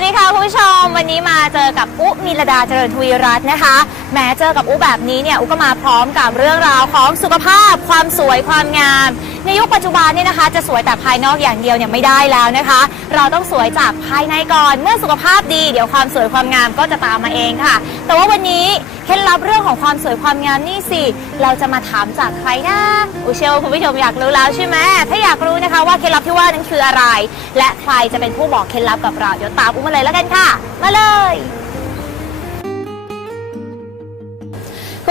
วัสดีค่ะคุณผู้ชมวันนี้มาเจอกับอุมิลดาเจริญทวีรัตน์นะคะ แม้เจอกับอุแบบนี้เนี่ยอุก็มาพร้อมกับเรื่องราวของสุขภาพ ความสวยความงาม ในยุคปัจจุบันเนี่ยนะคะ จะสวยแต่ภายนอกอย่างเดียวเนี่ยไม่ได้แล้วนะคะ เราต้องสวยจากภายในก่อนเมื่อสุขภาพดีเดี๋ยวความสวยความงามก็จะตามมาเองค่ะ แต่ว่าวันนี้เคล็ดลับเรื่องของความสวยความงามนี่สิ เราจะมาถามจากใครนะอุเชลคุณผู้ชมอยากรู้แล้วใช่ไหมถ้าอยากรู้นะคะว่าเคล็ดลับที่ว่านั้นคืออะไร และใครจะเป็นผู้บอกเคล็ดลับกับเราเดี๋ยวตามอุ้มมาเลยแล้วกันค่ะ มาเลย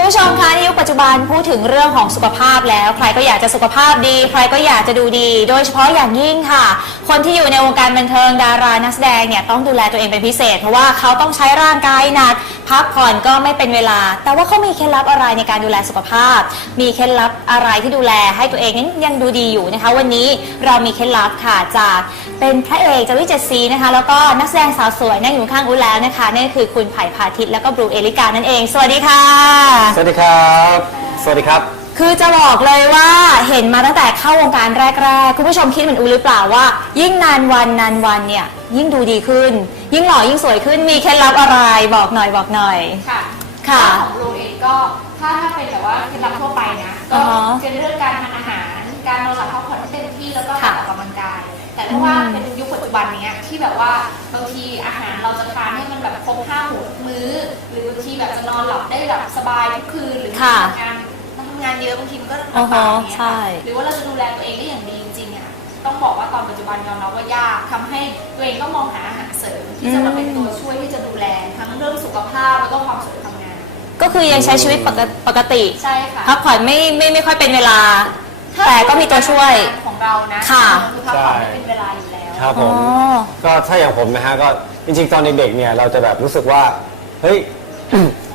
คุณผู้ชมคะในยุคปัจจุบันพูดถึงเรื่องของสุขภาพแล้ว ใครก็อยากจะสุขภาพดี ใครก็อยากจะดูดี โดยเฉพาะอย่างยิ่งค่ะ คนที่อยู่ในวงการบันเทิงดารานักแสดงเนี่ยต้องดูแลตัวเองเป็นพิเศษ เพราะว่าเขาต้องใช้ร่างกายหนักพักผ่อนก็ไม่เป็นเวลา แต่ว่าเขามีเคล็ดลับอะไรในการดูแลสุขภาพ มีเคล็ดลับอะไรที่ดูแลให้ตัวเองนั้นยังดูดีอยู่นะคะ วันนี้เรามีเคล็ดลับค่ะจาก เป็นพระเอกจากวิเจตซีนะคะ แล้วก็นักแสดงสาวสวยนั่งอยู่ข้างอุ้แล้วนะคะนั่นก็คือคุณไผ่พาทิตย์แล้วก็บรูเอลิกานั่นเอง สวัสดีค่ะ สวัสดีครับ สวัสดีครับ คือจะบอกเลยว่าเห็นมาตั้งแต่เข้าวงการแรก ๆ คุณผู้ชมคิดเหมือนอูหรือเปล่าว่า ยิ่งนานวันนานวันเนี่ยยิ่งดูดีขึ้น ยิ่งหล่อยิ่งสวยขึ้นมีเคล็ดลับอะไรบอกหน่อยบอกหน่อย ค่ะค่ะก็ของลูเองก็ถ้าถ้าเป็นแบบว่าเคล็ดลับทั่วไปนะ ก็อ่าฮะจะเรื่องการทานอาหาร การนอนหลับพักผ่อนให้เต็มที่แล้วก็ค่ะการออกกำลังกาย แต่ถ้าว่าอืมเป็นยุคปัจจุบันเนี้ยที่แบบว่าบางทีอาหารเราจะทานให้มันแบบครบห้าหมู่มื้อ หรือบางทีแบบจะนอนหลับได้แบบสบายทุกคืนหรือค่ะทำงานทำงานเยอะบางทีมันก็อ่าลำฮะบากอย่างเงี้ยใช่ค่ะหรือว่าเราจะดูแลตัวเองได้อย่างดีจริงๆอะต้องบอกว่าตอนปัจจุบันยอมรับว่ายากทำให้ตัวเองต้องมองหาอาหารเสริมที่จะมาเป็นตัวช่วยที่จะดูแลทั้งเรื่องสุขภาพแล้วก็ความสวยความงามก็คือยังใช้ชีวิตปกติปกติใช่ค่ะพักผ่อนไม่ไม่ไม่ค่อยเป็นเวลา แต่ก็มีตัวช่วย ของเรานะค่ะ คือพักผ่อนไม่เป็นเวลาอยู่แล้ว ครับผอ๋อมก็ถ้าอย่างผมนะฮะก็จริงๆตอนเด็กๆเนี่ยเราจะแบบรู้สึกว่า เฮ้ย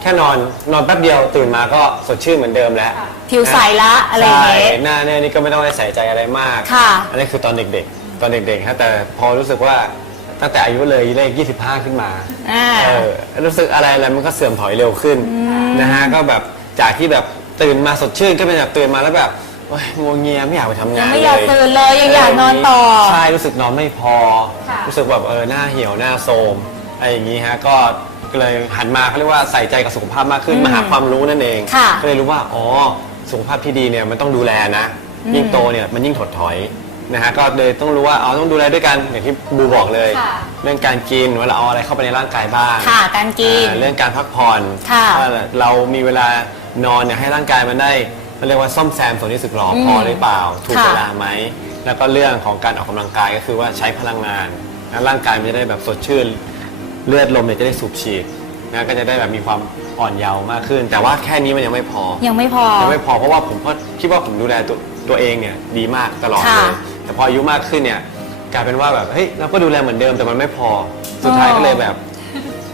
แค่นอนนอนแป๊บเดียวตื่นมาก็สดชื่นเหมือนเดิมแล้วค่ะผิวใสละอะไรอย่างใช่เงี้ยหน้าเนี่ยนี่ก็ไม่ต้องได้ใส่ใจอะไรมากค่ะ อันนี้คือตอนเด็กๆ ตอนเด็กๆฮะแต่พอรู้สึกว่าตั้งแต่อายุเลยเลข25 ขึ้นมา อ่า เออรู้สึกอะไรอะไรมันก็เสื่อมถอยเร็วขึ้นนะฮะก็แบบจากที่แบบตื่นมาสดชื่นก็เป็นแบบตื่นมาแล้วแบบ โอ๊ยงัวเงียไม่อยากไปทำงานยังไม่อยากเลตื่นเลยยังอยากนอนต่อ ใช่ รู้สึกนอนไม่พอ ค่ะ รู้สึกแบบเออหน้าเหี่ยวหน้าโทรมอะไรอย่างนี้ฮะก็ก็เลยหันมาเขาเรียกว่าใส่ใจกับสุขภาพมากขึ้นอืมมาหาความรู้นั่นเองค่ะก็เลยรู้ว่าอ๋อสุขภาพที่ดีเนี่ยมันต้องดูแลนะยิ่งโตเนี่ยมันยิ่งถดถอยนะฮะก็เลยต้องรู้ว่าเอาต้องดูแลด้วยกันอย่างที่บูบอกเลย ค่ะ เรื่องการกินว่าเราเอาอะไรเข้าไปในร่างกายบ้าง ค่ะการกิน อ่าเรื่องการพักผ่อนค่ะว่าเรามีเวลานอนเนี่ยให้ร่างกายมันได้มัน เรียกว่าซ่อมแซมส่วนที่สึกหรออืมพอหรือเปล่า ถูกค่ะเวลาไหม แล้วก็เรื่องของการออกกำลังกายก็คือว่าใช้พลังงานนะร่างกายมันจะได้แบบสดชื่น เลือดลมเนี่ยจะได้สูบฉีดนะก็จะได้แบบมีความอ่อนเยาว์มากขึ้น แต่ว่าแค่นี้มันยังไม่พอ ยังไม่พอ ยังไม่พอเพราะว่าผมก็คิดว่าผมดูแลตัวตัวเองเนี่ยดีมากตลอดค่ะเลย แต่พออายุมากขึ้นเนี่ยกลายเป็นว่าแบบเฮ้ยเราก็ดูแลเหมือนเดิมแต่มันไม่พอ สุดท้ายก็เลยแบบ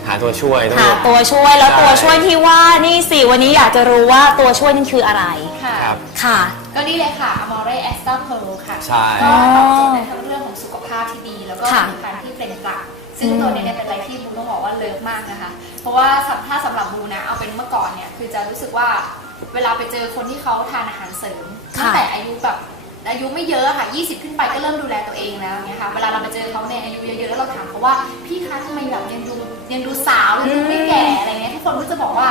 หาตัวช่วยต้องหาตัวช่วยแล้วใช่ตัวช่วยที่ว่านี่สิวันนี้อยากจะรู้ว่าตัวช่วยนั่นคืออะไร ค่ะครับ ค่ะ ก็นี่เลยค่ะ Amore Extra Pearl ค่ะใช่ ก็ตอบโจทย์ในทั้งเรื่องของสุขภาพที่ดี แล้วก็ค่ะผิวพรรณที่เปล่งปลั่งซึ่งตัวนี้เนี่ยเป็นอะไรที่บูต้องบอกว่าเลิฟมากนะคะ เพราะว่าสำถ้าสำหรับบูนะเอาเป็นเมื่อก่อนเนี่ยคือจะรู้สึกว่าเวลาไปเจอคนที่เขาทานอาหารเสริมค่ะ ตั้งแต่อายุแบบอายุไม่เยอะค่ะ 20 ขึ้นไปก็เริ่มดูแลตัวเองแล้วเนี่ยค่ะเวลาเราไปเจอเขาในอายุเยอะๆแล้วเราถามเขาว่าพี่คะทำไมแบบยังดูยังดูสาวยังดูไม่แก่อะไรเงี้ยทุกคนก็จะบอกว่า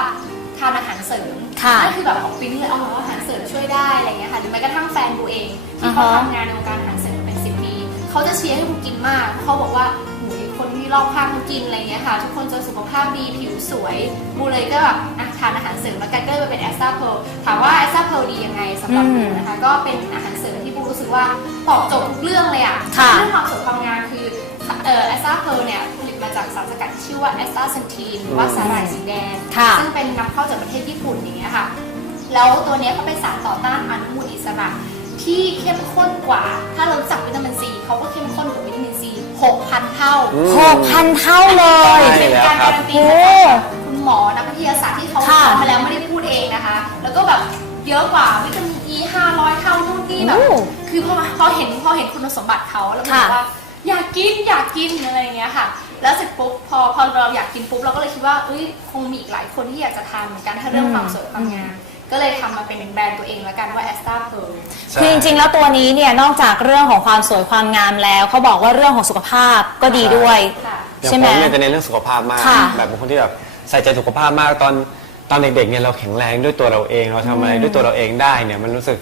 ทานอาหารเสริมค่ะนั่นคือแบบของปิ๊งเลยเอาเหรออาหารเสริมช่วยได้อะไรเงี้ยค่ะหรือแม้กระทั่งแฟนบูเองที่เขาอ่าฮะทำงานในวงการอาหารเสริมเป็นสิบปีเขาจะเชียร์ให้บูกินมากเขาบอกว่าหูยคนที่รอบข้างเขากินอะไรเงี้ยค่ะ ทุกคนจะสุขภาพดีผิวสวยบูเลยก็แบบอะทานอาหารเสริมแล้วกันก็เลยมาเป็นแอสตาเพลถามว่าแอสตาเพลดียังไงสำหรับบูนะคะก็เป็นอาหารเสริมที่บูรู้สึกว่าตอบโจทย์ทุกเรื่องเลยอะค่ะเรื่องความสวยความงามคือ เอ่อแอสตาเพลเนี่ยผลิตมาจากสารสกัดที่ชื่อว่าแอสตาเซนทีนหรือว่าสาหร่ายสีแดง ค่ะ ซึ่งเป็นนำเข้าจากประเทศญี่ปุ่นอย่างเงี้ยค่ะ แล้วตัวเนี้ยเขาเป็นสารต่อต้านอนุมูลอิสระ ที่เข้มข้นกว่า ถ้าเรารู้จักวิตามินซีเขาก็เข้มข้นกว่าวิตามินซี6,000 เท่า อืม หกพันเท่าเลย ใช่เป็นการการันตีโอ้มาจากคุณหมอนักวิทยาศาสตร์ที่เขาค่ะ ทำมาแล้วไม่ได้พูดเองนะคะ แล้วก็แบบเยอะกว่าวิตามิน E 500 เท่านู่นนี่แบบ โอ้ คือพอพอเห็นพอเห็นคุณสมบัติเขาแล้วมันค่ะแบบว่า อยากกินอยากกินอะไรอย่างเงี้ยค่ะ แล้วเสร็จปุ๊บพอพอเราอยากกินปุ๊บเราก็เลยคิดว่าเอ้ยคงมีอีกหลายคนที่อยากจะทานเหมือนกันถ้าเรื่องความสวยความงามก็เลยทำมาเป็นแบรนด์ตัวเองแล้วกันว่า a s t a Pearl ใช่ คือจริงๆแล้วตัวนี้เนี่ยนอกจากเรื่องของความสวยความงามแล้วเขาบอกว่าเรื่องของสุขภาพก็ดีด้วย ค่ะ อย่างใช่ผไหมมเนี่ยจะเน้นเรื่องสุขภาพมาก ค่ะ แบบเป็นคนที่แบบใส่ใจสุขภาพมากตอนตอนเด็กๆเนี่ยเราแข็งแรงด้วยตัวเราเอง เราทำอะไรด้วยตัวเราเองได้เนี่ยมันรู้สึก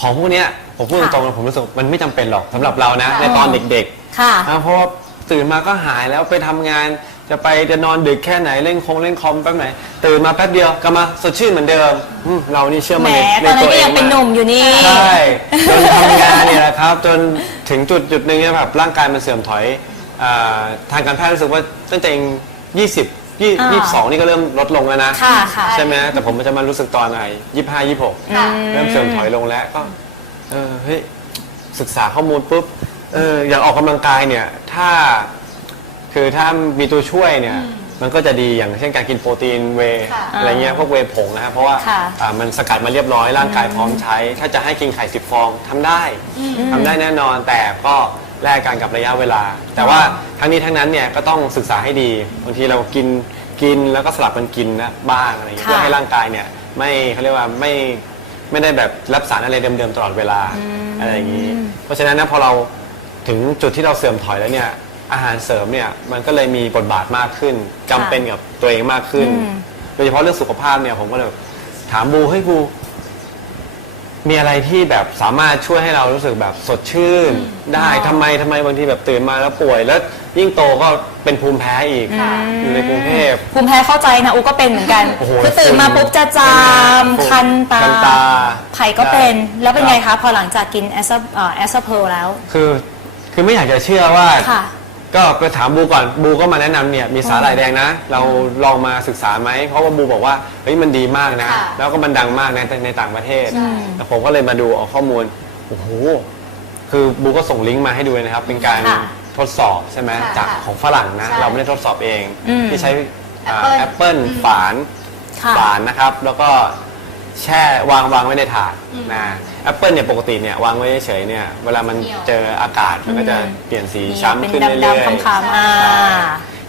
ของพวกเนี้ยผมพูดตรงๆนะผมรู้สึกมันไม่จำเป็นหรอกสำหรับเรานะ ในตอนเด็กๆค่ะอ่าเพราะว่าตื่นมาก็หายแล้วไปทำงาน จะไปจะนอนดึกแค่ไหนเล่นคงเล่นคอมแป๊บไหน ตื่นมาแป๊บเดียวกลับมาสดชื่นเหมือนเดิมอืมเรานี่เชื่อแหมมันในตอนนั้นตัวก็เองยังเป็นหนุ่มอยู่นี่ ใช่จนทำงานเนี่ยนะครับ จนถึงจุดจุดหนึ่งเนี่ยแบบร่างกายมันเสื่อมถอยอ่าทางการแพทย์รู้สึกว่าตั้งแต่ยี่สิบ ยี่อ่ายี่สิบสองนี่ก็เริ่มลดลงแล้วนะ ค่ะค่ะ ใช่ไหมแต่ผมมันจะมารู้สึกตอนไหนยี่ห้ายี่หกค่ะ เริ่มเสื่อมถอยลงแล้วก็เออเฮ้ยศึกษาข้อมูลปุ๊บเอออยากออกกำลังกายเนี่ย ถ้า คือถ้ามีตัวช่วยเนี่ย มันก็จะดีอย่างเช่นการกินโปรตีนเวย์ค่ะ อะไรเงี้ยพวกเวย์ผงนะครับเพราะว่าค่ะ อ่ามันสกัดมาเรียบร้อยร่างกายพร้อมใช้ ถ้าจะให้กินไข่สิบฟองทำได้ทำได้แน่นอนแต่ก็ แลกกันกับระยะเวลา แต่ว่าทั้งนี้ทั้งนั้นเนี่ยก็ต้องศึกษาให้ดีบางทีเรากินกินแล้วก็สลับกันกินนะบ้างอะไรอย่างเงี้ยค่ะ เพื่อให้ร่างกายเนี่ยไม่เขาเรียกว่าไม่ไม่ได้แบบรับสารอะไรเดิมๆตลอดเวลาอะไรอย่างนี้ เพราะฉะนั้นนะพอเราถึงจุดที่เราเสื่อมถอยแล้วเนี่ยอาหารเสริมเนี่ยมันก็เลยมีบทบาทมากขึ้นจำเป็นกับตัวเองมากขึ้นอืมโดยเฉพาะเรื่องสุขภาพเนี่ยผมก็เลยถามบูเฮ้ยบู มีอะไรที่แบบสามารถช่วยให้เรารู้สึกแบบสดชื่น ได้ทำไมทำไมบางทีแบบตื่นมาแล้วป่วย แล้วยิ่งโตก็เป็นภูมิแพ้อีกอยู่ในกรุงเทพ ภูมิแพ้เข้าใจนะอุก็เป็นเหมือนกันโอ้โหคือตื่นมาปุ๊บจะจามฝุ่นคันตาคันตาไผ่ก็เป็นใช่แล้วเป็นไงครัคะบพอหลังจากกินแอสแอสเพลแล้ว คือคือไม่อยากจะเชื่อว่า ค่ะ ก็ไปถามบูก่อนบูก็มาแนะนำเนี่ยมีสาหร่ายแดงนะ เราลองมาศึกษาไหมเพราะว่าบูบอกว่าเฮ้ยมันดีมากนะ ค่ะแล้วก็มันดังมากในในต่างประเทศใช่ แต่ผมก็เลยมาดูเอาข้อมูลโอ้โหคือบูก็ส่งลิงก์มาให้ดูเลยนะครับ เป็นการค่ะทดสอบใช่ไหมค่ะจากค่ะของฝรั่งนะ ใช่เราไม่ได้ทดสอบเองอืมที่ใช้อ่า Apple แอปเปิลอืม ฝานค่ะ ฝานนะครับ แล้วก็ แช่วางวางไว้ในถาดอืมนะแอปเปิลเนี่ยปกติเนี่ยวางไว้เฉยๆเนี่ยเวลามันเหี่ยวเจออากาศมันก็จะเปลี่ยนสีช้ำเป็นขึ้นเรื่อยดำๆๆคำๆอ่าใช่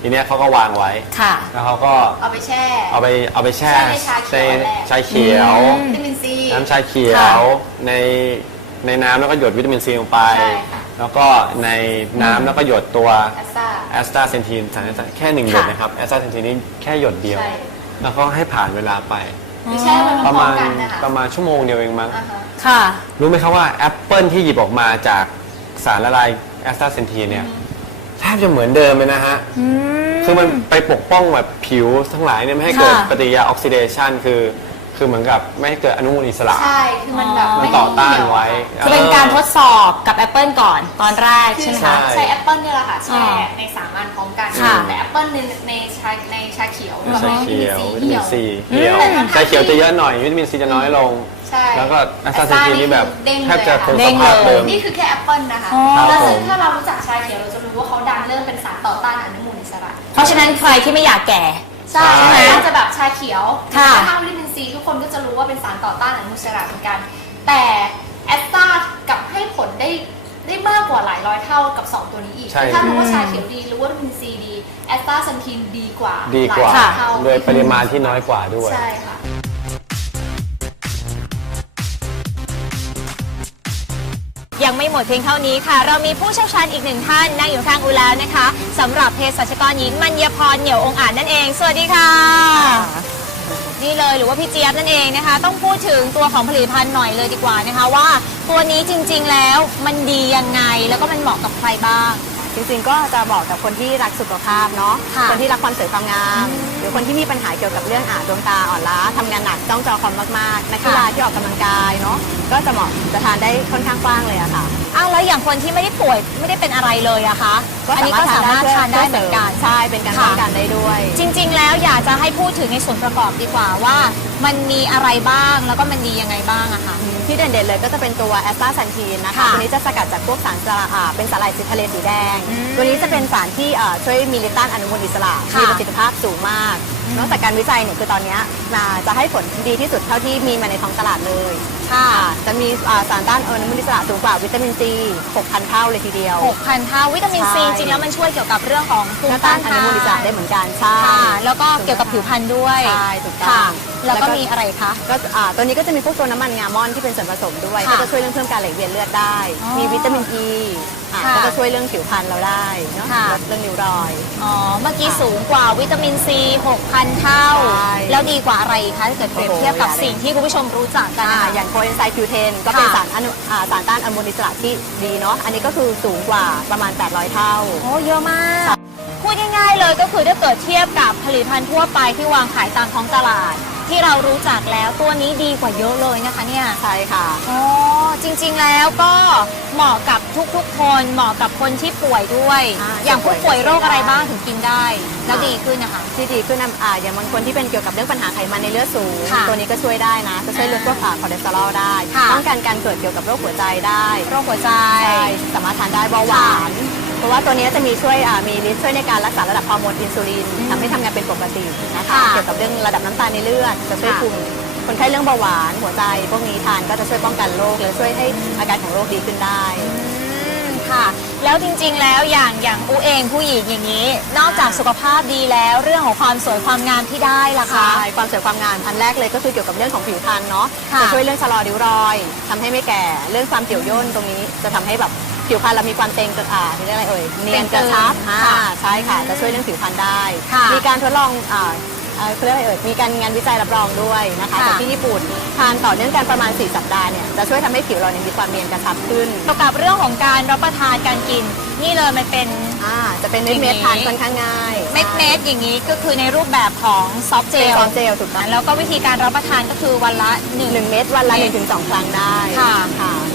ทีเนี้ยเขาก็วางไว้ค่ะแล้วเขาก็เอาไปแช่เอาไปเอาไปแช่แช่ในชาเขียวแหละชาเขียวอืมวิตามินซีน้ำชาเขียค่ะวในในน้ำแล้วก็หยดวิตามินซีลงไปใช่ค่ะแล้วก็ในน้ำแล้วก็หยดตัวแอสตาแอสตาเซนทีนแค่หนึ่งหยดค่ะนะครับแอสตาเซนทีนนี่แค่หยดเดียวใช่แล้วก็ให้ผ่านเวลาไป คือแช่ไว้พประร้อมามณๆกันนะคะประมาณชั่วโมงเดียวเองมั้ง อ่าฮะค่ะ รู้ไหมครับว่าแอปเปิลที่หยิบออกมาจากสารละลายแอสตาเซนทีนเนี่ยแทบจะเหมือนเดิมเลยนะฮะอืมคือมันไปปกป้องแบบผิวทั้งหลายเนี่ยไม่ให้เกิดค่ะ ปฏิกิริยาออกซิเดชันคือ คือเหมือนกับไม่ให้เกิดอนุมูลอิสระ ใช่ คือมันแบบมันไม่ต่อต้านเหี่ยวไว้คือเป็นการทดสอบกับ Apple ก่อนตอนแรกคืใช่อไหมใช่คะ ใช้แอปเปิลเนี่ยแหละค่ะแช่อ่าในสามอันพร้อมกันค่ะแต่แอปเปิลในในชาในชาเขียวกับชาวิเขียววิตาตามิมินนซีซีเหี่เขียยววชาเขียวจะเยอะหน่อยวิตามินซีจะน้อยลงใช่แล้วก็แอสตาเซนทีนนี่แบบเด้งแทบจะคงเด้สงภาพเลยเดิมนี่คือแค่แอปเปิลนะคะอ๋อแล้วครับซึ่งผมถ้าเรารู้จักชาเขียวเราจะรู้ว่าเขาดันเรื่องเป็นสารต่อต้านอนุมูลอิสระ เพราะฉะนั้นใครที่ไม่อยากแก่ ใช่ใช่ไหมจะแบบชาเขียวค่ะถ้าทำวิตามินซีทุกคนก็จะรู้ว่าเป็นสารต่อต้านอนุมูลอิสระเหมือนกัน แต่แอสตากับให้ผลได้ได้มากกว่าหลายร้อยเท่ากับ 2 ตัวนี้อีก ใช่ ถ้ารู้ว่าชาเขียวดีรู้ว่าวิตามินซีดีแอสตาซันทีนดีกว่าดีกว่าหลยเท่า โดยปริมาณที่น้อยกว่าด้วย ใช่ค่ะ ยังไม่หมดเพียงเท่านี้ค่ะ เรามีผู้เชี่ยวชาญอีกหนึ่งท่านนั่งอยู่ข้างอูแล้วนะคะสำหรับเภสัชกรหญิงมัญญพรเหนียวองอาจนั่นเอง สวัสดีค่ะ นี่เลยหรือว่าพี่เจี๊ยบนั่นเองนะคะ ต้องพูดถึงตัวของผลิตภัณฑ์หน่อยเลยดีกว่านะคะว่า ตัวนี้จริงๆแล้วมันดียังไงแล้วก็มันเหมาะกับใครบ้าง จริงๆก็จะบอกกับคนที่รักสุขภาพเนาะค่ะคนที่รักความสวยความงาม หรือคนที่มีปัญหาเกี่ยวกับเรื่องอาดวงตาอ่อนล้าทำงานหนักจ้องจอคอมมากๆนักกีฬาที่ออกกำลังกายเนาะก็จะเหมาะจะทานได้ค่อนข้างกว้างเลยอะค่ะ อ้าวแล้วอย่างคนที่ไม่ได้ป่วยไม่ได้เป็นอะไรเลยอะคะอันนี้ก็สามารถทานได้เหมือนกันใช่เป็นการป้องกันได้ด้วย จริง ๆ แล้วอยากจะให้พูดถึงในส่วนประกอบดีกว่าว่า มันมีอะไรบ้างแล้วก็มันดียังไงบ้างอะค่ะที่เด่นๆเลยก็จะเป็นตัวแอสตาซันทีนนะคะค่ะตัวนี้จะสกัดจากพวกสารสละอ่าเป็นสาหร่ายสีทะเลสีแดงอืมตัวนี้จะเป็นสารที่อ่าช่วยมีลิต้านอนุมูลอิสระค่ะมีประสิทธิภาพสูงมาก นอกจากการวิจัยเนี่ยคือตอนเนี้ยมาจะให้ผลดีที่สุดเท่าที่มีมาในท้องตลาดเลยค่ะจะมีอ่าสารต้านอนุมูลอิสระสูงกว่าวิตามินซี 6,000 เท่าเลยทีเดียว 6,000 เท่าวิตามินซีใช่จริงแล้วมันช่วยเกี่ยวกับเรื่องของภูหมิน้าต้าต้านนอนุมูลอิสระได้เหมือนกันใช่ค่ะแล้วก็เกี่ยวกับผิวพรรณด้วยใช่ถูกต้องค่ะ แล้วก็มีอะไรคะ ก็อ่าตัวนี้ก็จะมีพวกตัวน้ำมันงาม่อนที่เป็นส่วนผสมด้วย ค่ะก็จะช่วยเรื่องเพิ่มการไหลเวียนเลือดได้ อ๋อมีวิตามินอ e, ีอ่าค่ะก็จะช่วยเรื่องผิวพรรณเราได้เนาะค่ะ ลดเรื่องริ้วรอย อ๋อ เมื่อกี้สูงกว่าวิตามินซี6,000 เท่า ใช่แล้วดีกว่าอะไรคะถ้าเกิดเปรียบโอ้โหเทียบกับอย่าเลยสิ่งที่คุณผู้ชมรู้จักกันอ่านะคะอย่างโคเอนไซม์คิวเทนก็เป็นค่ะ สารอนุอ่าสารต้านอนุมูลอิสระที่ดีเนาะอันนี้ก็คือสูงกว่าประมาณ 800 เท่า โอ้เยอะมาก พูดง่ายๆเลยก็คือถ้าเกิดเทียบกับผลิตภัณฑ์ทั่วไปที่วางขายตามท้องตลาด ที่เรารู้จักแล้วตัวนี้ดีกว่าเยอะเลยนะคะเนี่ย ใช่ค่ะ อ๋อจริงๆแล้วก็เหมาะกับทุกๆ คนเหมาะกับคนที่ป่วยด้วย อ่าอย่างผู้ป่วยโรคอะไรได้บ้างถึงกินได้ แล้วค่ะ ดีขึ้นนะคะ ที่ดีขึ้นนะอ่าอย่างบางคนที่เป็นเกี่ยวกับเรื่องปัญหาไขมันในเลือดสูง ค่ะตัวนี้ก็ช่วยได้นะจะช่วยลดพวกอ่าคอเลสเตอรอลได้ค่ะ ป้องกันการเกิดเกี่ยวกับโรคหัวใจได้โรคหัวใจ ใช่สามารถทานได้เบาหวาน เพราะว่าตัวนี้จะมีช่วยอ่ามีฤทธิ์ช่วยในการรักษาระดับฮอร์โมนอินซูลินอืมทำให้ทำงานเป็นปกตินะคะค่ะเกี่ยวกับเรื่องระดับน้ำตาลในเลือดจะช่วยค่ะคุมคนไข้เรื่องเบาหวานหัวใจ พวกนี้ทานก็จะช่วยป้องกันโรคหรือช่วยให้อาการของโรคดีขึ้นได้อืมค่ะ แล้วจริงๆแล้วอย่างอย่างอูเองผู้หญิงอย่างนี้ นอกจากสุขภาพดีแล้วเรื่องของความสวยความงามที่ได้ล่ะคะใช่ความสวยความงามอันแรกเลยก็คือเกี่ยวกับเรื่องของผิวพรรณเนาะค่ะจะช่วยเรื่องชะลอริ้วรอยทำให้ไม่แก่ เรื่องความเกี่ยวย่นตรงนี้จะทำให้แบบ ผิวพรรณเรามีความเต็งกระอ่าเรียกอะไรเอ่ยเนียนกระชับอ่าค่ะใช่ค่ะจะช่วยเรื่องผิวพรรณได้ ค่ะมีการทดลองอ่าเอ่อเขาเรียกอะไรเอ่ยมีการงานวิจัยรับรองด้วยนะคะค่ะ จากที่ญี่ปุ่นทานต่อเนื่องกันประมาณ 4 สัปดาห์เนี่ยจะช่วยทำให้ผิวเราเนี่ยมีความเนียนกระชับขึ้น เกี่ยวกับเรื่องของการรับประทานการกิน นี่เลยมันเป็น อ่าจะเป็นเม็ดเม็ดๆทานค่อนข้างง่ายเม็ดเม็ดๆอย่างนี้ก็คือในรูปแบบของซอฟต์เจเป็นลซอฟต์เจลถูกต้องแล้วก็วิธีการรับประทานก็คือวันละหนึ่ง หนึ่งเม็ดวันละ1นถึงสครั้งได้ค่ะ ค่ะอ๋อ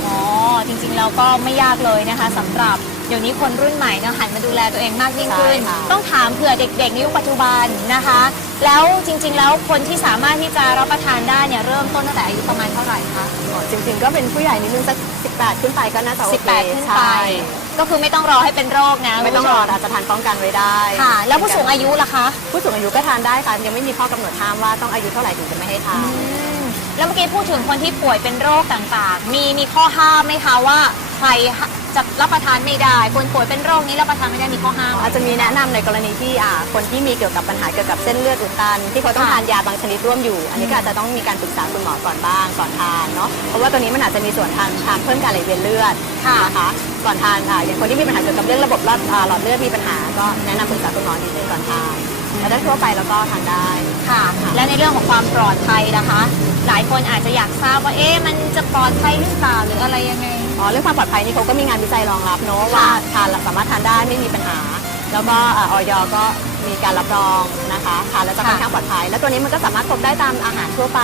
จริงๆแล้วก็ไม่ยากเลยนะคะสำหรับเดี๋ยวนี้คนรุ่นใหม่เนอะหันมาดูแลตัวเองมากยิ่งขึ้น ใช่ค่ะ ต้องถามเผื่อเด็กๆในยุคปัจจุบันนะคะ แล้วจริงๆแล้วคนที่สามารถที่จะรับประทานได้เนี่ยเริ่มต้นตั้งแต่อายุประมาณเท่าไหร่คะ อ๋อจริงๆ ก็เป็นผู้ใหญ่นิดนึงสัก 18 ขึ้นไปก็น่าจะโอเค18 ขึ้นไป ใช่ก็คือไม่ต้องรอให้เป็นโรคนะไม่ต้องรอคุณผู้ชอาจจะทานป้องกันไว้ได้ค่ะ แล้วผู้สูงอายุล่ะคะ ผู้สูงอายุก็ทานได้ค่ะยังไม่มีข้อกำหนดห้ามว่าต้องอายุเท่าไหร่ถึงจะไม่ให้ทานอืม แล้วเมื่อกี้พูดถึงคนที่ป่วยเป็นโรคต่างๆ มีมีข้อห้ามไหมคะว่าใครจะรับประทานไม่ได้ คนป่วยเป็นโรคนี้รับประทานไม่ได้มีข้อห้ามอาจจะมีแนะนำในกรณีที่อ่าคนที่มีเกี่ยวกับปัญหาเกี่ยวกับเส้นเลือดอุดตัน ที่เขาต้องทานยาบางชนิดร่วมอยู่ อันนี้ก็อาจจะต้องมีการปรึกษาคุณหมอก่อนบ้างก่อนทานเนาะเพราะว่าตัวนี้มันอาจจะมีส่วนทานทานเพิ่มการไหลเวียนเลือดค่ะนะคะก่อนทานอ่าอย่างคนที่มีปัญหาเกี่ยวกับเรื่องระบบหลอดหลอดเลือดมีปัญหาก็แนะนำปรึกษาคุณหมอนิดนึงก่อนทาน แล้วถ้าทั่วไปแล้วก็ทานได้ ค่ะ และในเรื่องของความปลอดภัยนะคะ หลายคนอาจจะอยากทราบว่าเอ๊ะมันจะปลอดภัยหรือเปล่าหรืออะไรยังไง อ๋อเรื่องความปลอดภัยนี่เขาก็มีงานวิจัยรองรับเนอะว่าทานแล้วสามารถทานได้ไม่มีปัญหา แล้วก็อ่าออยก็ มีการรับรองนะคะทานแล้วจะค่อนข้างปลอดภัย แล้วตัวนี้มันก็สามารถพบได้ตามอาหารทั่วไป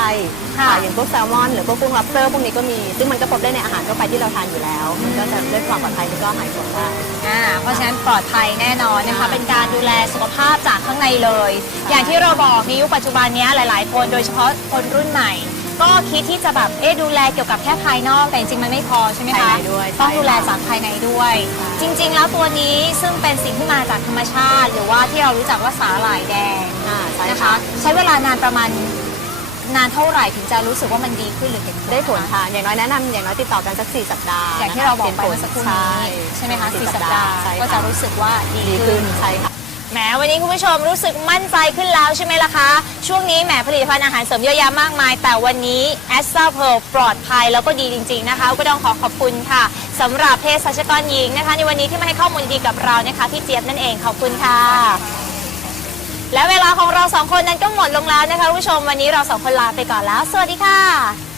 ค่ะอ่าอย่างพวกแซลมอนหรือพวกกุ้ง lobster พวกนี้ก็มี ซึ่งมันก็พบได้ในอาหารทั่วไปที่เราทานอยู่แล้ว มันก็จะด้วยความปลอดภัยนี่ก็หายห่วงได้ อ่าเพราะฉะนั้นปลอดภัยแน่นอนนะคะค่ะเป็นการดูแลสุขภาพจากข้างในเลย อย่างที่เราบอกในยุคปัจจุบันเนี้ยหลาย ๆ คนโดยเฉพาะคนรุ่นใหม่ ก็คิดที่จะแบบเอ๊ะดูแลเกี่ยวกับแค่ภายนอกแต่จริงๆมันไม่พอใช่ไหมภายคะในด้วยต้องใช่ดูแลค่ะจากภายในด้วย ใช่ จริง ๆ แล้วตัวนี้ซึ่งเป็นสิ่งที่มาจากธรรมชาติ หรือว่าที่เรารู้จักว่าสาหร่ายแดงอ่าใช่นะคะค่ะใช้เวลานานประมาณนานเท่าไหร่ถึงจะรู้สึกว่ามันดีขึ้นหรือเห็นผลได้ผลคะ ค่ะ อย่างน้อยแนะนำอย่างน้อยติดต่อกันสัก4สัปดาห์อย่างที่นะคะเราบอกไปห็นผลเมื่อสักครู่ใช่นี้ใช่ไหมคะสี่สี่สัปดาห์ใช่ก็จะรู้สึกว่าดีดีขึ้ขึ้นน ใช่ค่ะ แหมวันนี้คุณผู้ชมรู้สึกมั่นใจขึ้นแล้วใช่ไหมล่ะคะ ช่วงนี้แหมผลิตภัณฑ์อาหารเสริมเยอะแยะมากมาย แต่วันนี้แอสซาเพลปลอดภัยแล้วก็ดีจริง ๆนะคะ ก็ต้องขอขอบคุณค่ะสำหรับเภสัชกรหญิงนะคะ ในวันนี้ที่มาให้ข้อมูลดีๆกับเรานะคะพี่เจี๊ยบนั่นเองขอบคุณค่ะ และเวลาของเราสองคนนั้นก็หมดลงแล้วนะคะคุณผู้ชมวันนี้เราสองคนลาไปก่อนแล้ว สวัสดีค่ะ